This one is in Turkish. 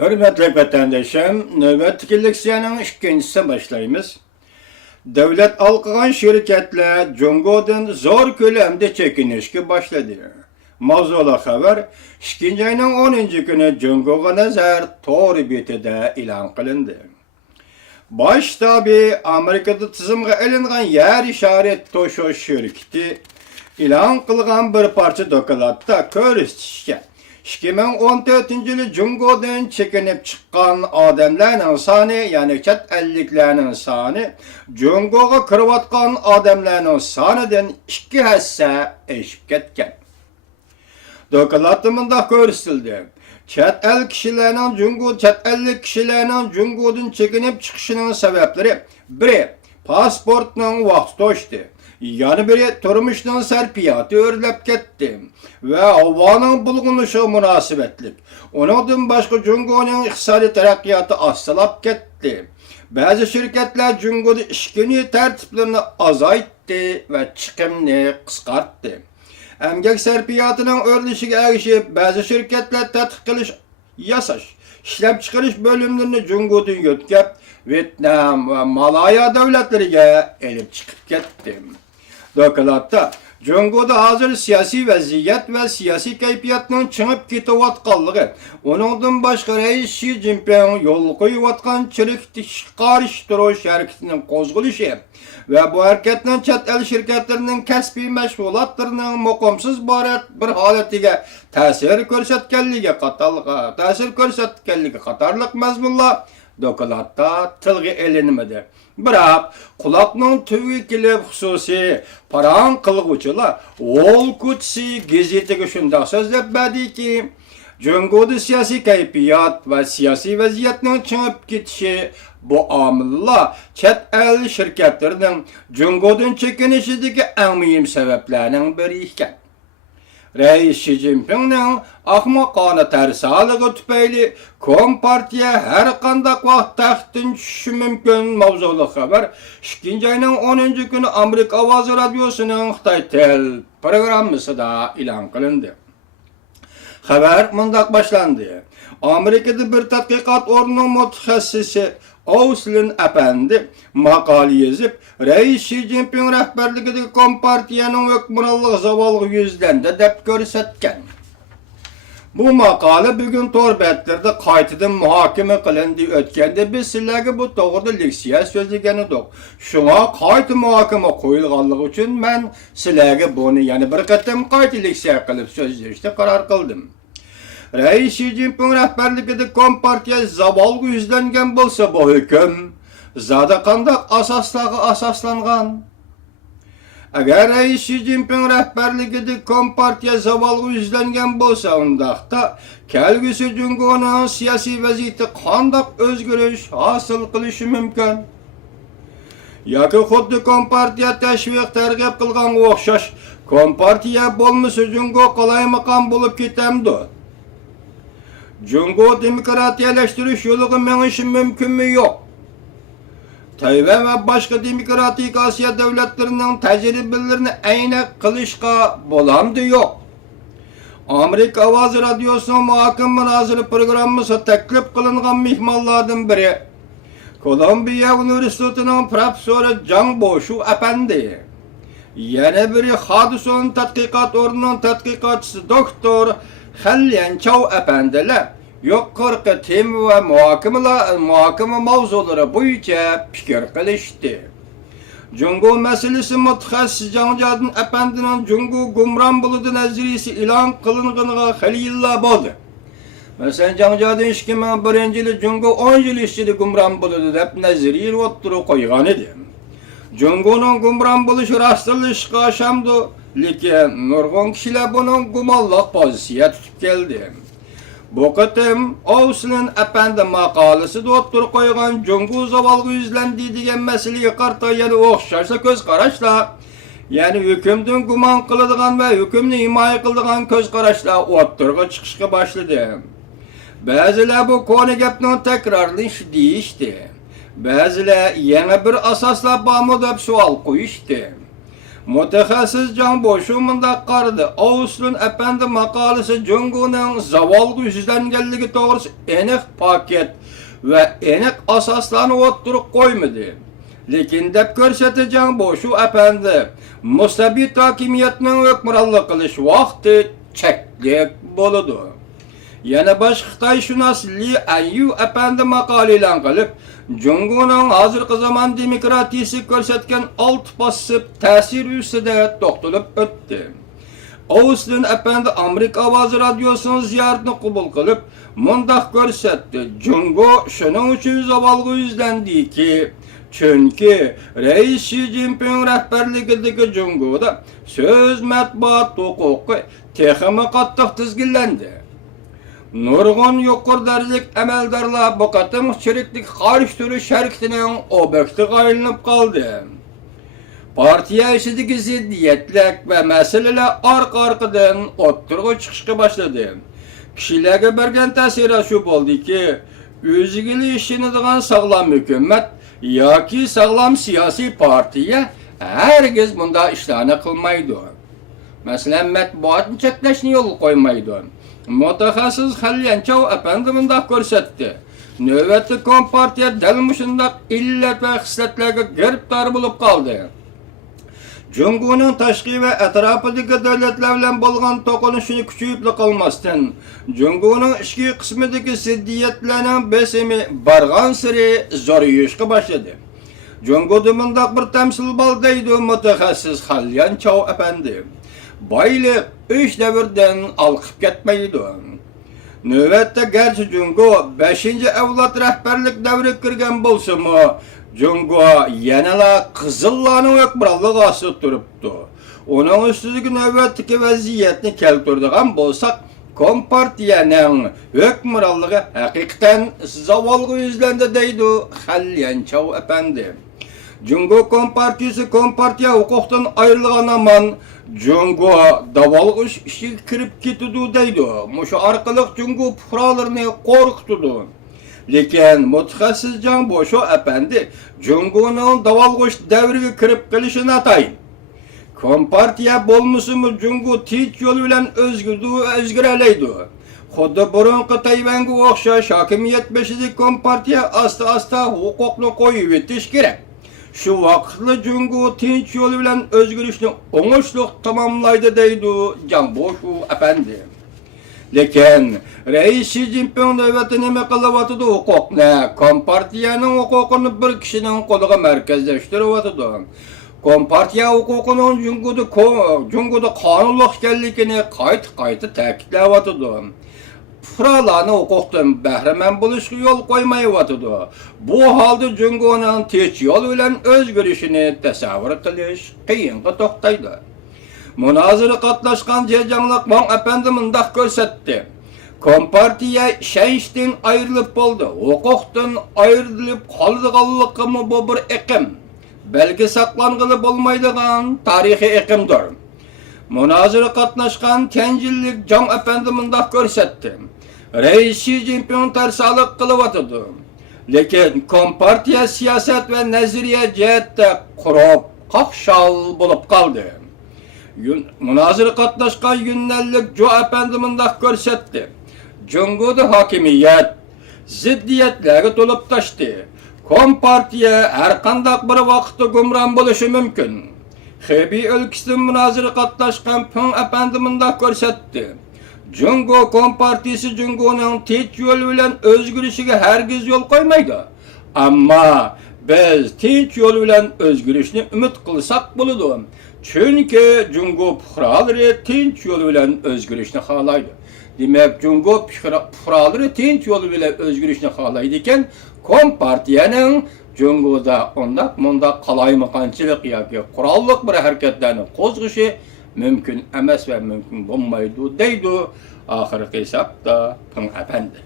Hürmetli vatandaşım, növbetdeki leksiyanın ikincisini başlayımız. Devlet alqıgan şirketler Jungo'dan zor kölemde çekinişki başladı. Mavzulu haber, 2. ayının 10. günü Jungo'ga nazar to'g'ri betida e'lon qilindi. Baş tabi Amerikada tizimga ilingan yer işaret to'sho şirketi e'lon qilgan bir parça dokladda ko'rsatishicha 2014-yılı Jungo'dan çekinip çıkan adamların sani, yani chet elliklerinin sani, Jungo'ga kırıvatkan adamların sanidan 2 hassa eşip ketken. Doklatımında görüldü. Chet el kişilerinin chet ellik kişilerinin Jungo'dan çekinip çıkışının sebepleri: biri, pasportun vaqti to'shdi. Yani biri turmuşdan serpiyatı örlep ketdi ve havanın bulgunuşu münasebetlik. Ondan başka Jungo'nun iqtisadi taraqqiyatı asılap ketdi. Bazı şirketler Jungo'da iş günü tertiplerini azaytdı ve çıkımını kıskarttı. Emgek serpiyatının örlüşüge erişip bazı şirketler tadqiq qilish, yasash, ishlab chiqarish bölümlerini Jungo'dan yotkab Vietnam ve Malaya devletleriga elip çıkıp ketdi. Doklatda Jungo'da hazır siyasi vaziyet ve siyasi kayfiyatının çıngıp ketayotganligi, onundan başka Reis Xi Jinping yol qo'yayotgan qarshi hareketinin qo'zg'alishi ve bu hareketinin chet el şirketlerinin kasbiy mashg'ulotlarının muqimsiz bir holatiga ta'sir ko'rsatganligi qatorliq mazmunlar doklatda tilga ilinmadi. Biroq quloqning tubi kelib xususiy paran qilg'uvchilar Wall Kutsi gazetiga shunday so'zlab berdiki, Jungo'da siyosiy kayfiyat ve siyosiy vaziyatning chingib ketishi bu omillar chet el şirketlerining Jungo'dan chekinishidagi eng muhim sabablarning biri ekan. Reis Xi Jinping'ning ahmoqona tarsoligi tufayli Kompartiya har qanday vaqt taxtdan tushishi mumkin mavzuli xabar 2. ayning 10. günü Amerika ovozi radiosuning Xitoy tel programmasida e'lon qilindi. Xabar mundaq boshlandi. Amerikada bir tadqiqot o'rnining mutaxassisi O'Slin Efendi maqola yozib, Reis Xi Jinping rahbarligidagi Kompartiyaning hukmronligi zavolga yuzlandi deb ko'rsatgan. Bu maqola bugun to'rbetlarda qaytadan muhokama qilindi. O'tganda biz sizlarga bu to'g'rida leksiya so'zlagan edik. Shunga qayta muhokama qo'yilganligi uchun men sizlarga buni yana bir qatam qayta leksiya qilib so'zlashga qaror qildim. Reis Xi Jinping rahbarligida Kompartiya zavolga yuzlangan bo'lsa, bu hukm zada qanday asoslarga asoslangan? Agar Reis Xi Jinping rahbarligida Kompartiya zavolga yuzlangan bo'lsa, undaqda kelgusi Jungo'ning siyosiy vaziyati qanday o'zgarish hosil qilishi mumkin? Yoki xuddi Kompartiya tashviq targ'ib qilgan o'xshash Kompartiya bo'lmasa Jungo qalaymaqon bo'lib ketamdi? Jungo demokratiyalashtirish yo'liga menishi mumkinmi yo'q? Tayvan ve başka demokratik Asya devletlerinin tecrübelerini aynak qilishga bo'lamdi yo'q? Amerika ovozi radiosunun muhokim münozara programmasi taklif qilingan mehmonlardan biri Kolumbiya Universitetining professori Zhang Boshu Efendi. Yana biri Hudson tadqiqot o'rnining tadqiqotchisi doktor Xalyan Chao Efendilar yuqorqi tema ve muhokama mavzulari bo'yicha fikr qilishdi. Jungo meselesi mutaxassis Zhang Efendining Jungo gumron bo'ludi nazariyasi e'lon qilinganiga xali yillar bo'ldi. Masalan, Zhang 2001-yili Jungo 10 yil ichida gumron bo'ludi deb nazariya o'tirib qo'ygan edi. Jungoning gumron bo'lishi rostlanishga oshamdi, lekin nurg'un kishilar buning gumonliq pozitsiya tutib keldi. Bu qatim O'Slin Efendi maqolasida o'tirib qo'ygan Jungo zavolga yuzlandi degan masalaga qarta yana o'xshash ko'z qarashlar, ya'ni hukmdan gumon qiladigan va hukmni himoya qiladigan ko'z qarashlar o'tirga chiqishga boshladi. Ba'zilar bu koni gapni takrorlash deyishdi. Ba'zilar yana bir asoslar bormi deb savol qo'yishdi. Mutaxassis Can Boşu mundaq qardı. Avslun Efendi maqalası Jungo'nun zavalgı yüzlengenligi toğrısı enik paket ve enik asaslarını oturup koymadı. Lekin dep ko'rsatacağım Boşu Efendi mustabid hakimiyetinin hükmranlık qilish vaqti cheklik boludu. Yana baş Xitoyshunos Li Ayyu Efendi maqala e'lon qilib, Jungo'nun hozirgi zaman demokratiyasi ko'rsatgan alt basıp ta'sir ustida to'xtalib o'tdi. Austin Efendi Amerika Ovozi radiosunun ziyoratini qabul qilib, mundaq ko'rsatdi. Jungo shuning uchun zavolga yuzlandiki, çünkü Reis Xi Jinping rahbarligidagi Jungo'da söz matbuot huquqi texmi qattiq tizginlandi. Nurg'un yuqori darajalik amaldarlar bu qatim chiriklik qarshi turish harakatining obyektiga aylanib qoldi. Partiya ishidagi ziddiyatlar va masalalar orqa-orqadan o'ttirg'i chiqishga boshladi. Kishilarga bergan ta'siri shu bo'ldiki, o'ziga ishonadigan sog'lom hukumat yoki sog'lom siyosiy partiya hargiz bunday ishlarni qilmaydi. Masalan, matbuotni cheklashni yo'l qo'ymaydi. Mutaxassis Xalyanchov Efendi mundaq ko'rsatdi. Navbatda Kompartiya dal mushundaq illat va xislatlarga giribdor bo'lib qoldi. Jungo'ning tashqi va atrofidagi davlatlar bilan bo'lgan to'qinishini kuchayib qolmasdan, Jungo'ning ichki qismidagi ziddiyatlarning besimi bargan sari zo'rayishga boshladi. Jungo'da mundaq bir tamsil bor deydi mutaxassis Xalyanchov Efendi. Boylik ish davrdan alqib ketmaydi. Navbatda garchi Jungo 5-avlod rahbarlik davriga kirgan bo'lsa-mu, Jungo yanala qizillarning hukmronligi ostida turibdi. Uning ustidagi navbatdagi vaziyatni keltiradigan bo'lsak, Kompartiyaning hukmronligi haqiqatan zavolga yuzlandi deydi Xalyanchov Efendi. Jungo Kompartiya huquqdan ayrilgan aman Jungo davolg'ish ishiga kirib ketadi deydi. Mushu orqali Jungo fuqarolarini qo'rqitadi. Lekin mutaxassis Can Boşu Efendi Jungo'ning davolg'ish davriga kirib qilishini atayin. Kompartiya bo'lmasimi Jungo tinch yo'l bilan o'zgaradi. Xuddi burunqi Tayvanga o'xshash hokimiyat beshida Kompartiya asta-asta huquqni qo'yib o'tish kerak. Şu vaqtda Jungo tinch yo'l bilan o'zgarishni o'ngishli tamomlaydi deydi Can Boşu Efendi. Lekin Reis Xi Jinping navbatda nima qilyapti huquqni? Kompartiyaning huquqini bir kishining qo'liga markazlashtiryapti. Kompartiya huquqining Jungoda qonunli ekanligini qayta ta'kidlayapti. Fuqarolarni huquqdan bahramand bo'lishga yo'l qo'ymayapti. Bu holda Jungoning tinch yo'l bilan o'zgarishini tasavvur qilish qiyinga to'xtaydi. Munozara qatnashgan Jejangliq Wang Efendi mundaq ko'rsatdi. Kompartiya ishonchdan ayrilib bo'ldi. Huquqdan ayrilib qolganligi bu bir iqim. Belki saqlang'ili bo'lmaydigan tarixiy iqimdir. Munozara qatnashgan Tenjillik Can Efendi mundaq ko'rsatdi. Reis Xi Jinping tarsalik qilyapti. Lekin Kompartiya siyosat va nazariya jihatda qurib, qaqshal bo'lib qoldi. Munozara qatnashgan Yunnallik Jo Efendi mundaq ko'rsatdi. Jungoda hokimiyat ziddiyatlarga to'lib tashdi. Kompartiya har qanday bir vaqtda gumron bo'lishi mumkin. Xebi o'lkasida munozara qatnashgan Peng Efendi mundaq ko'rsatdi. Jungo Kompartiyasi Jungoning tinch yo'l bilan o'zgarishiga hargiz yo'l qo'ymaydi. Ammo biz tinch yo'l bilan o'zgarishni umid qilsak bo'ladi. Chunki Jungo fuqarolari tinch yo'l bilan o'zgarishni xohlaydi. Demak, Jungo fuqarolari tinch yo'l bilan o'zgarishni xohlaydi ekan, Kompartiyaning Jungoda mundaq qalaymaqanchilik yoki qurolliq bir harakatlarni qo'zg'ishi mümkün emas ve mümkün bo'lmaydi deydi oxirgi hisobda Peng Efendi.